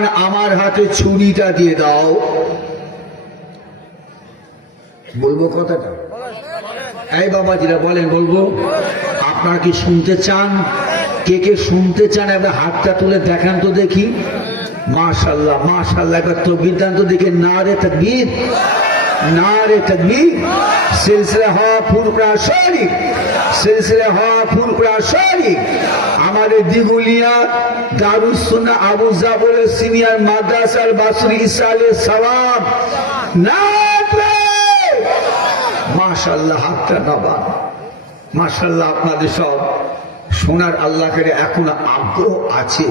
সুলাইমান আমার হাতে ছুরিটা দিয়ে দাও। বলব কথাটা? এই বাবাজিরা, বলেন, বলব, আপনারা কি শুনতে চান? কে কে শুনতে চান? একবার হাতটা তুলে দেখান তো দেখি। মাশাল্লাহ মাশাল্লাহ, একবার তো বিদ্যান্ত দেখে না রে তকবীর। না রে তকবীর, সিলসিলা হওয়া ফুরফুরা শরীফ, সিলসিলা হওয়া ফুরফুরা শরীফ। আমাদের দিগুলিয়া দারুসুন্না আবু জাবর সিনিয়র মাদ্রাসার বাসরি ইসালে সওয়াব না মাশাল্লাহ হাতটা নবান। মাশাল্লাহ আপনাদের সব শোনার আল্লাহকে এখন আগ্রহ আছে।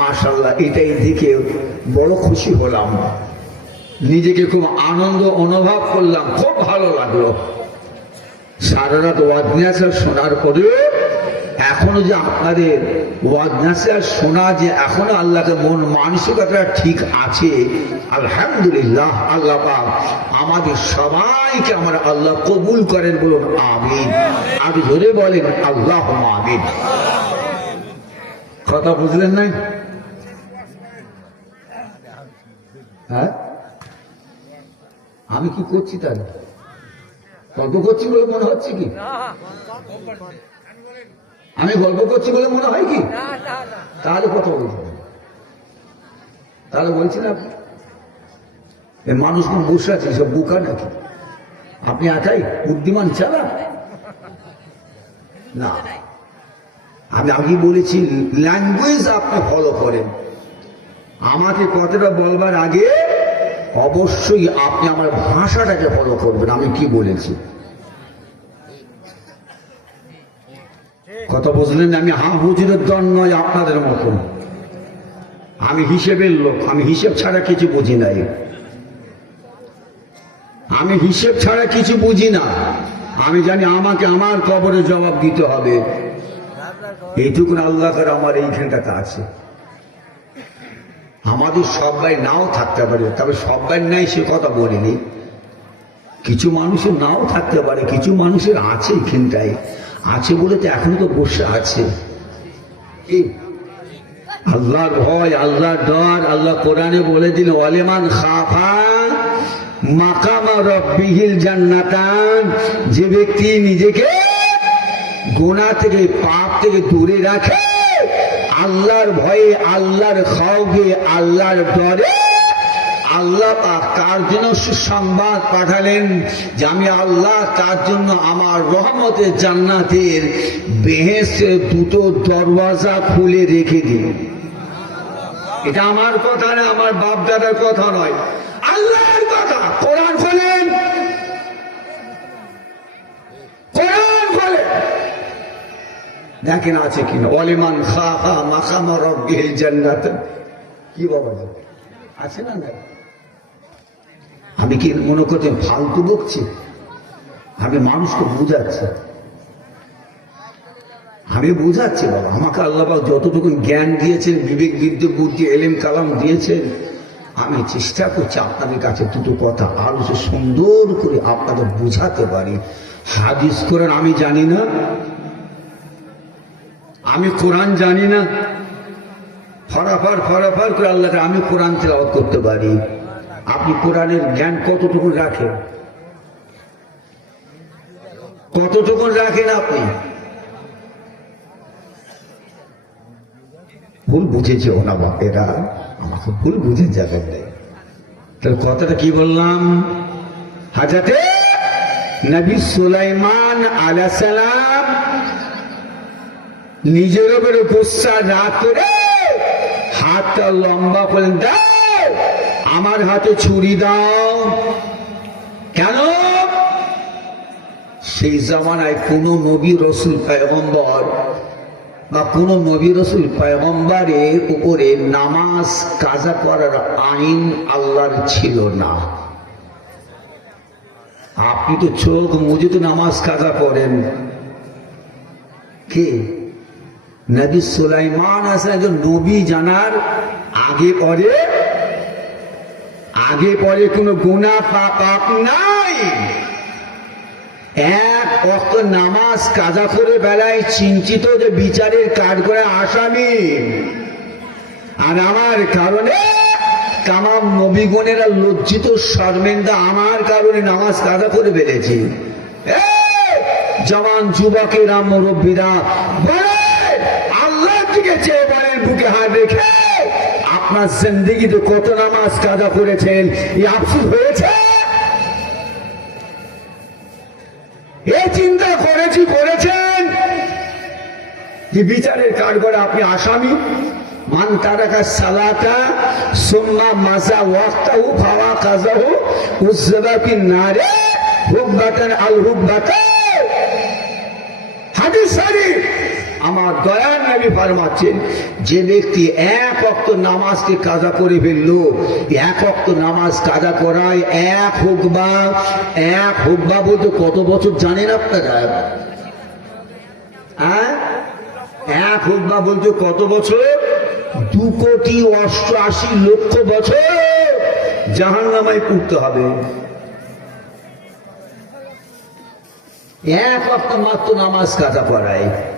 মাশাল্লাহ এটাই দেখে বড় খুশি হলাম। নিজেকে খুব আনন্দ অনুভব করলাম, খুব ভালো লাগল। সারা রাত শোনার পরেও এখনও যে আপনাদের ওয়াদনাসা শোনা যে এখনও আল্লাহকে মন মানসিকতা ঠিক আছে, আলহামদুলিল্লাহ, আল্লাহ আমাদের সবাইকে আমার আল্লাহ কবুল করেন বলুন, আমিন। আর ধরে বলেন আল্লাহ আমিন। কথা বুঝলেন না হ্যাঁ? আমি কি করছি তাহলে? গল্প করছি বলে মনে হচ্ছে কি? আমি গল্প করছি বলে মনে হয় কি? তাহলে কথা বলছি তাহলে বলছি না মানুষ বসে আছে সব বুকা নাকি? আপনি একাই বুদ্ধিমান চালা না। আমি আগে বলেছি ল্যাঙ্গুয়েজ আপনি ফলো করেন। আমাকে কথাটা বলবার আগে অবশ্যই আপনি আমার ভাষাটাকে ফলো করবেন, আমি কি বলেছি? কথা বুঝলেন? আমি হা হুজুরের দল নয়, আপনাদের মতন। আমি হিসেবের লোক, আমি হিসেব ছাড়া কিছু বুঝি নাই। আমি হিসেব ছাড়া কিছু বুঝি না। আমি জানি আমাকে আমার কবরে জবাব দিতে হবে। এইটুকুন আল্লাহ করে আমার এইখানটাতে আছে। আমাদের সবাই নাও থাকতে পারে, তবে সবাই নাই সে কথা বলিনি। কিছু মানুষের নাও থাকতে পারে, কিছু মানুষের আছে এখানটায়। আছে বলে তো এখন তো বসে আছে। আল্লাহর ভয়, আল্লাহর ডর, আল্লাহ কোরআনে বলে দিল অলেমান খাফা মাকামা রব্বিহিল জান্নাতান। যে ব্যক্তি নিজেকে গোনা থেকে, পাপ থেকে দূরে রাখে আল্লাহর ভয়ে, আল্লাহর খাওগে আল্লাহর ডরে আল্লাহ তার জন্য সুসংবাদ পাঠালেন যে আমি আল্লাহ তার জন্য আমার রহমতের জান্নাতের বেহেসের দুটো দরওয়াজা খুলে রেখে দিল। এটা আমার কথা না, আমার বাপ দাদার কথা নয়। আল্লাহর দেখেন আছে কিনা? অলিমান খা খা মাখামা রব্বিল জান্নাত। কি বাবা আছে না না আমি কি মনে করছি ফালতু বকছি আমি মানুষকে বুঝাচ্ছি। আমি বুঝাচ্ছি বাবা, আমাকে আল্লাহ পাক যতটুকু জ্ঞান দিয়েছেন, বিবেক বিদ্যুৎ বুদ্ধি, এলেম, কালাম দিয়েছেন, আমি চেষ্টা করছি আপনাদের কাছে দুটো কথা আরও সুন্দর করে আপনাদের বুঝাতে পারি। হাদিস করেন আমি জানি না আমি কোরআন জানি না। ফরাফার ফরাফার করে আল্লাহকে আমি কোরআন তেলাওয়াত করতে পারি। আপনি কোরআনের জ্ঞান কতটুকু রাখেন? কতটুকু রাখেন আপনি? ভুল বুঝেছে ওনা বাপেরা। আমাকে ভুল বুঝে যাবেন তাহলে কথাটা কি বললাম? হাজাতে নবী সুলাইমান আলাহ সালাম নিজের উপরে গুসা না করে হাতটা লম্বা করে দাও। আমার হাতে ছুরি দাও। কেন? সেই জামানায় কোন নবী রসুল পয়গম্বর বা কোন নবী রসুল পয়গম্বরের উপরে নামাজ, কাজা করার আইন আল্লাহর ছিল না। আপনি তো চোখ মুজে তো নামাজ, কাজা করেন। কে? নবী সুলাইমান আসেন একজন নবী জানার আগে পরে আগে পরে কোনো গুণা পাপ নাই। এক অক্ত নামাজ কাজা করে বেলায় চিন্তিত যে বিচারের কাজ করে আসামি। আর আমার কারণে তামাম নবীগণেরা লজ্জিত শর্মেন্দা আমার কারণে নামাজ কাজা করে এই, জওয়ান যুবকেরা মুরব্বীরা বলেন আল্লাহর দিকে চেয়ে বলেন বুকে হাত রেখে আপনার জিন্দিগিতে কত নামাজ কাজা করেছেন? এই আফসুস হয়েছে? এই চিন্তা করেছি, করেছেন? যে বিচারের কাঠগড়ে আপনি আসামি? মান তারাকা সালাতা সুম্মা মাজা ওয়াক্তাহু, ফাওয়া কাজাহু উজ্জাবা কি নারে হুকবাতান আল হুকবাতা হাদিস শরীফ। আমার দয়ার নবী ফরমাচ্ছেন, যে ব্যক্তি এক অক্ত নামাজকে কাজা করে ফেলল, এক অক্ত নামাজ কাজা করায় এক হুকবা এক হুকবা বলতে কত বছর জানেন আপনারা? হ্যাঁ? এক হুকবা বলতে কত বছর? দু কোটি অষ্টআশি লক্ষ বছর জাহান নামায় পড়তে হবে। এক অক্ত মাত্র নামাজ কাজা করায়।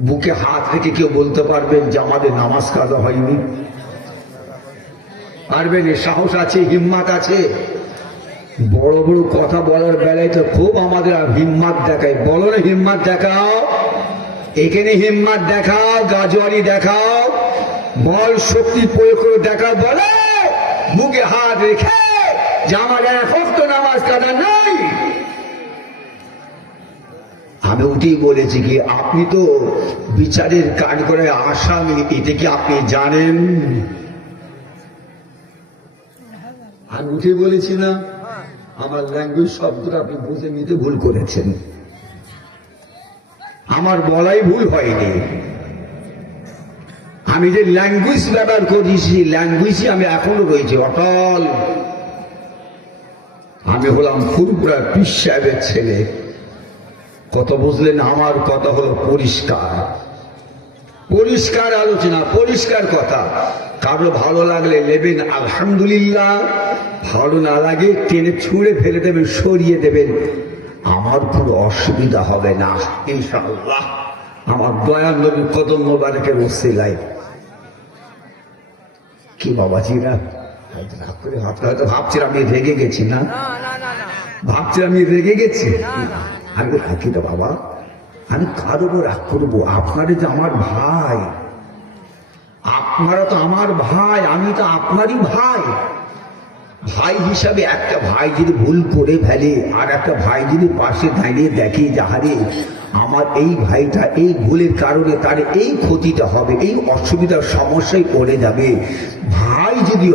বুকে হাত রেখে কেউ বলতে পারবেন যে আমাদের নামাজ কাজা হয়নি। পারবেন এ সাহস আছে, হিম্মাত আছে। বড় বড় কথা বলার বেলায় তো খুব আমাদের হিম্মাত দেখায়। বলো না, হিম্মাত দেখাও। এখানে হিম্মাত দেখাও, গাজোয়ারি দেখাও। বল শক্তি প্রয়োগ করে দেখাও, বলে। বুকে হাত রেখে যে আমার এক নামাজ কাদা নাই আমি উঠেই বলেছি কি, আপনি তো বিচারের কাজ করে আসামি, এটা কি আপনি জানেন? আমি উঠে বলেছি না, আমার ল্যাঙ্গুয়েজ শব্দটা আপনি বুঝে নিতে ভুল করেছেন। আমার বলাই ভুল হয়নি। আমি যে ল্যাঙ্গুয়েজ ব্যবহার করেছি ল্যাঙ্গুয়েজই আমি এখনও রয়েছি, অটল। আমি হলাম ফুরপুরা পিস সাহেবের ছেলে। কত বুঝলেন? আমার কথা হলো পরিষ্কার। পরিষ্কার আলোচনা পরিষ্কার কথা। কারও ভালো লাগলে নেবেন আলহামদুলিল্লাহ। ভালো না লাগে টেনে ছুঁড়ে ফেলে দেবেন সরিয়ে দেবেন। আমার কোনো অসুবিধা হবে না ইনশাআল্লাহ। আমার দয়ার নবী কদম মোবারকের ওসিলায়। কি বাবাজিরা? হয়তো ভাবছিলাম আমি রেগে গেছি না? ভাবছিলাম আমি রেগে গেছি? আমি রাখি তো বাবা। আমি কার উপর রাগ করব? আপনারা যে আমার ভাই। আপনারা তো আমার ভাই, আমি তো আপনারই ভাই। ভাই হিসাবে একটা ভাই যদি ভুল করে ফেলে, আর একটা ভাই যদি পাশে দাঁড়িয়ে দেখে যাহারে আমার এই ভাইটা এই ভুলের কারণে তার এই ক্ষতিটা হবে, এই অসুবিধার সমস্যায় পড়ে যাবে। ভাই যদি